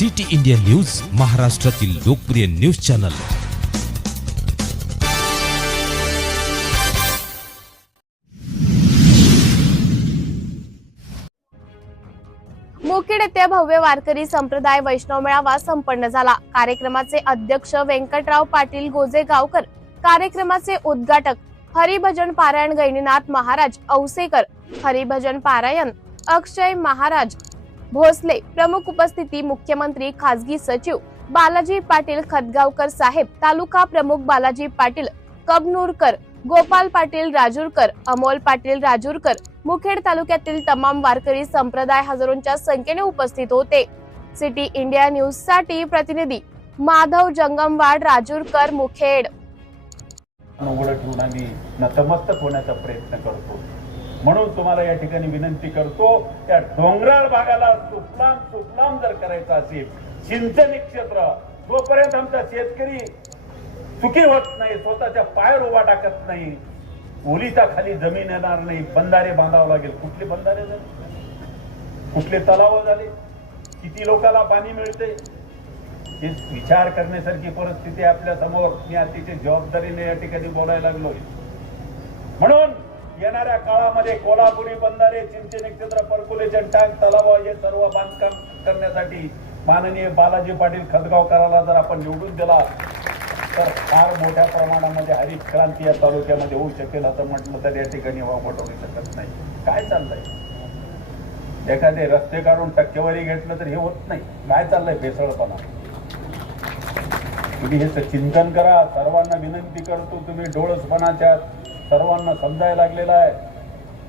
City India news महाराष्ट्रातील लोकप्रिय news channel. Mukhed येथे भव्य वारकरी संप्रदाय वैष्णव मेळावा संपन्न झाला. कार्यक्रमाचे अध्यक्ष व्यंकटराव पाटील गोजेगावकर कार्यक्रमाचे उद्घाटक हरिभजन पारायण गैनीनाथ महाराज औसेकर हरिभजन पारायण अक्षय महाराज भोसले. प्रमुख उपस्थिती मुख्यमंत्री खासगी सचिव बालाजी पाटील खतगावकर साहेब तालुका प्रमुख बालाजी पाटील कबनूरकर गोपाल पाटील राजूरकर अमोल पाटील राजूरकर मुखेड तालुक्यातील तमाम वारकरी संप्रदाय हजारोंच्या संख्येने उपस्थित होते. सिटी इंडिया न्यूजसाठी प्रतिनिधी माधव जंगमवाड राजूरकर मुखेड. नतमस्तक होण्याचा प्रयत्न करतो. म्हणून तुम्हाला या ठिकाणी विनंती करतो त्या डोंगराळ भागाला सुफलाम सुफलाम जर करायचं असेल सिंचन क्षेत्र जोपर्यंत आमचा शेतकरी चुकी होत नाही स्वतःच्या पायावर उभा टाकत नाही ओलीच्या खाली जमीन येणार नाही बंधारे बांधावं लागेल. कुठले बंधारे झाले? कुठले तलाव झाले? किती लोकांना पाणी मिळते? हे विचार करण्यासारखी परिस्थिती आपल्यासमोर. मी अतिशय जबाबदारीने या ठिकाणी बोलायला लागलोय. म्हणून येणाऱ्या काळामध्ये कोल्हापुरी बंधारे चिंचणी क्षेत्र पर्क्युलेशन टँक तलाव हे सर्व बांधकाम करण्यासाठी माननीय बालाजी पाटील खतगावकराला जर आपण निवडून दिला तर फार मोठ्या प्रमाणामध्ये हरित क्रांती या तालुक्यामध्ये होऊ शकेल असं म्हटलं तर या ठिकाणी वावटवू शकत नाही. काय चाललंय? एखादे रस्ते काढून टक्केवारी घेतलं तर हे होत नाही. काय चाललंय भेसळपणा? तुम्ही हे चिंतन करा. सर्वांना विनंती करतो तुम्ही डोळसपणाच्या सर्वांना समजायला लागलेला आहे.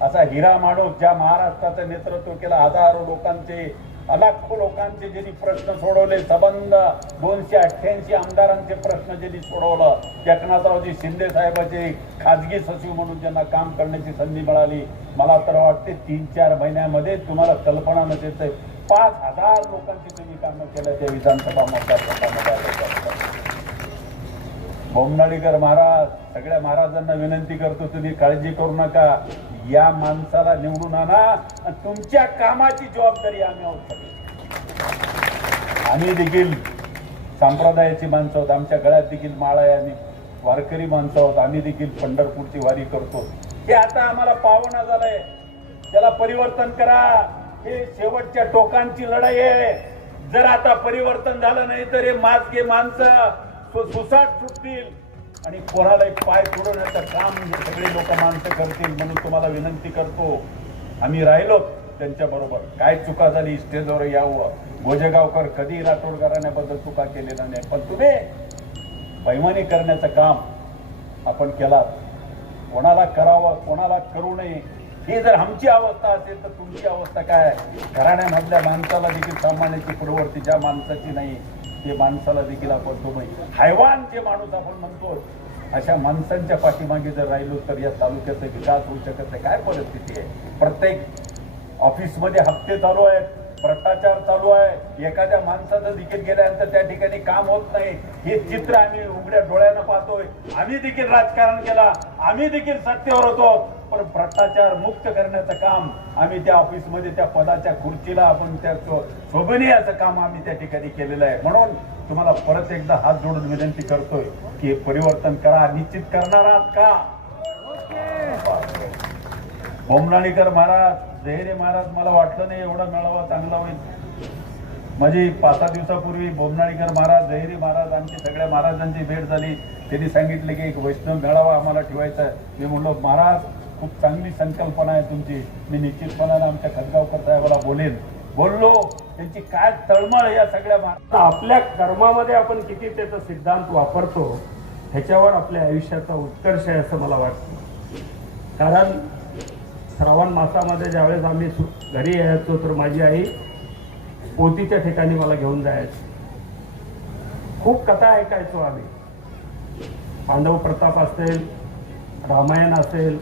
असा हिरा माणूस ज्या महाराष्ट्राचं नेतृत्व केलं हजारो लोकांचे लाखो लोकांचे ज्यांनी प्रश्न सोडवले संबंध दोनशे अठ्ठ्याऐंशी आमदारांचे प्रश्न ज्यांनी सोडवलं एकनाथरावजी शिंदे साहेबाचे खाजगी सचिव म्हणून ज्यांना काम करण्याची संधी मिळाली. मला तर वाटते तीन चार महिन्यामध्ये तुम्हाला कल्पना नसेल पाच हजार लोकांची तुम्ही कामं केलं त्या विधानसभा मतदारसंघामध्ये. बोमनाळीकर महाराज सगळ्या महाराजांना विनंती करतो तुम्ही काळजी करू नका. या माणसाला निवडून आणा आणि तुमच्या कामाची जबाबदारी आम्ही आहोत आम्ही देखील संप्रदायाची माणसं आहोत आमच्या गळ्यात देखील माळा आहे आम्ही. वारकरी माणसं आहोत आम्ही देखील पंढरपूरची वारी करतो. हे आता आम्हाला पावना झालंय. त्याला परिवर्तन करा. हे शेवटच्या टोकांची लढाई आहे. जर आता परिवर्तन झालं नाही तर हे माजगे माणसं फुसफुसाट सुसाट सुटतील आणि कोणाला एक पाय पुरवण्याचं काम सगळी सगळे लोक माणसं करतील म्हणून तुम्हाला विनंती करतो. आम्ही राहिलो त्यांच्या बरोबर. काय चुका झाली स्टेजवर यावं? गोजेगावकर कधी राठोड घराण्याबद्दल चुका केलेल्या नाही. पण तुम्ही बैमानी करण्याचं काम आपण केलात. कोणाला करावं कोणाला करू नये ही जर आमची अवस्था असेल तर तुमची अवस्था काय? घराण्यामधल्या माणसाला देखील सामान्याची पूर्ववर्ती ज्या माणसाची नाही ते माणसाला देखील आपण तुम्ही हैवान जे माणूस आपण म्हणतो अशा माणसांच्या पाठीमागे जर राहिलो तर या तालुक्याचा विकास होऊ शकत नाही. काय परिस्थिती आहे? प्रत्येक ऑफिसमध्ये हप्ते चालू आहेत. भ्रष्टाचार चालू आहे. एखाद्या माणसाचं देखील गेल्यानंतर त्या ठिकाणी काम होत नाही. हे चित्र आम्ही उघड्या डोळ्यानं पाहतोय. आम्ही देखील राजकारण केला. आम्ही देखील सत्तेवर होतो. पण भ्रष्टाचार मुक्त करण्याचं काम आम्ही त्या ऑफिसमध्ये त्या पदाच्या खुर्चीला आपण त्या शोभनीयाचं काम आम्ही त्या ठिकाणी केलेलं आहे. म्हणून तुम्हाला परत एकदा हात जोडून विनंती करतोय की हे परिवर्तन करा. निश्चित करणार आहात का? बोमनाळीकर महाराज जहेरे महाराज मला वाटलं नाही एवढा मेळावा चांगला होईल. माझी पाच सहा दिवसापूर्वी बोमनाळीकर महाराज जहेरी महाराज आमची सगळ्या महाराजांची भेट झाली. त्यांनी सांगितले की एक वैष्णव मेळावा आम्हाला ठेवायचा आहे. मी म्हणलो महाराज खूप चांगली संकल्पना आहे तुमची. मी निश्चितपणाने आमच्या खतगावकर साहेबाला बोलेन. बोललो त्यांची काय तळमळ या सगळ्या महाराज आपल्या कर्मामध्ये आपण किती त्याचा सिद्धांत वापरतो ह्याच्यावर आपल्या आयुष्याचा उत्कर्ष आहे असं मला वाटतं. कारण श्रावण मासामध्ये ज्यावेळेस आम्ही घरी यायचो तर माझी आई पोतीच्या ठिकाणी मला घेऊन जायची. खूप कथा ऐकायचो आम्ही. पांडव प्रताप असेल रामायण असेल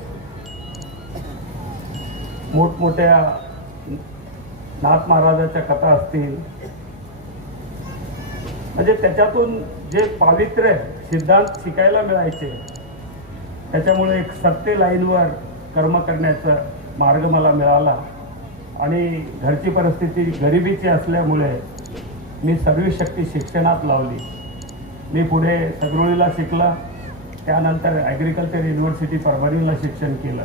मोठमोठ्या नाथ महाराजाच्या कथा असतील. म्हणजे त्याच्यातून जे पावित्र्य सिद्धांत शिकायला मिळायचे त्याच्यामुळे एक सत्य लाईनवर कर्म करण्याचा मार्ग मला मिळाला. आणि घरची परिस्थिती गरिबीची असल्यामुळे मी सर्व शक्ती शिक्षणात लावली. मी पुढे सगरोळीला शिकला. त्यानंतर ॲग्रिकल्चर युनिव्हर्सिटी परभणीला शिक्षण केलं.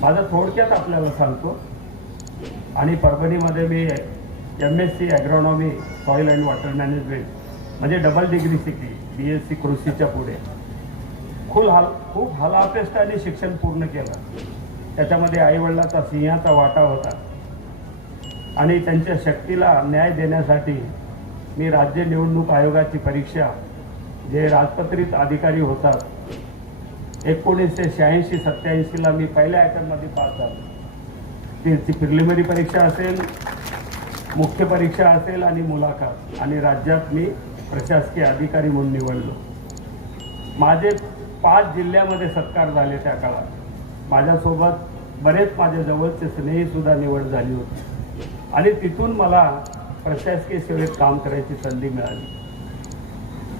माझं थोडक्यात आपल्याला सांगतो. आणि परभणीमध्ये मी M S C agronomy soil and water management म्हणजे डबल डिग्री शिकली. बी एस सी कृषीच्या पुढे. खूप हाल खूप हालापेष्टाने शिक्षण पूर्ण केलं. त्याच्यामध्ये आईवडिलाचा सिंहाचा वाटा होता. आणि त्यांच्या शक्तीला न्याय देण्यासाठी मी राज्य निवडणूक आयोगाची परीक्षा जे राजपत्रित अधिकारी होतात एकोणीसशे शहाऐंशी सत्याऐंशीला मी पहिल्या आयटममध्ये पास झालो. ती प्रिलिमिनरी परीक्षा असेल मुख्य परीक्षा असेल आणि मुलाखत. आणि राज्यात मी प्रशासकीय अधिकारी म्हणून निवडलो. माझे पाच जिल्ह्यामध्ये सत्कार झाले त्या काळात. माझ्यासोबत बरेच माझ्या जवळचे स्नेहीसुद्धा निवड झाली होती. आणि तिथून मला प्रशासकीय सेवेत काम करायची संधी मिळाली.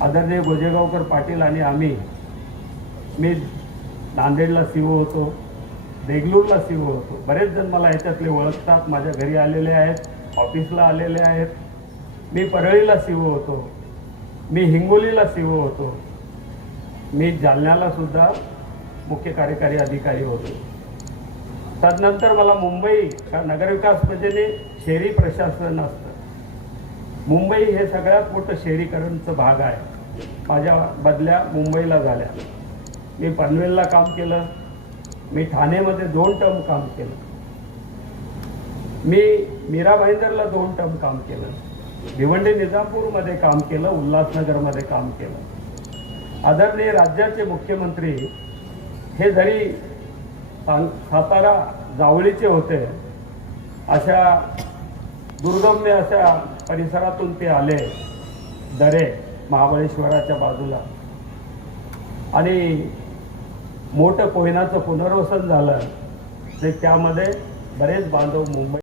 आदरणीय गोजेगावकर पाटील आणि आम्ही मी नांदेडला सीओ होतो देगलूरला सीओ होतो. बरेच जण मला याच्यातले ओळखतात. माझ्या घरी आलेले आहेत ऑफिसला आलेले आहेत. मी परळीला सीओ होतो. मी हिंगोलीला सीओ होतो. मी जालन्याला सुद्धा मुख्य कार्यकारी अधिकारी होतो. तदनंतर मला मुंबई का नगरविकास म्हणजे शहरी प्रशासन असतं. मुंबई हे सगळ्यात मोठं शहरीकरणचं भाग आहे. माझ्या बदल्या मुंबईला झाल्या. मी पनवेलला काम केलं. मी ठाणेमध्ये दोन टर्म काम केलं. मी मीरा भाईंदरला दोन टर्म काम केलं. भिवंडी निजामपूरमध्ये काम केलं. उल्हासनगरमध्ये काम केलं. आदरणीय राज्याचे मुख्यमंत्री हे जरी सातारा जावळीचे होते अशा दुर्गम्य अशा परिसरातून ते आले दरे महाबळेश्वराच्या बाजूला. आणि मोठं कोयनाचं पुनर्वसन झालं ते त्यामध्ये बरेच बांधव मुंबई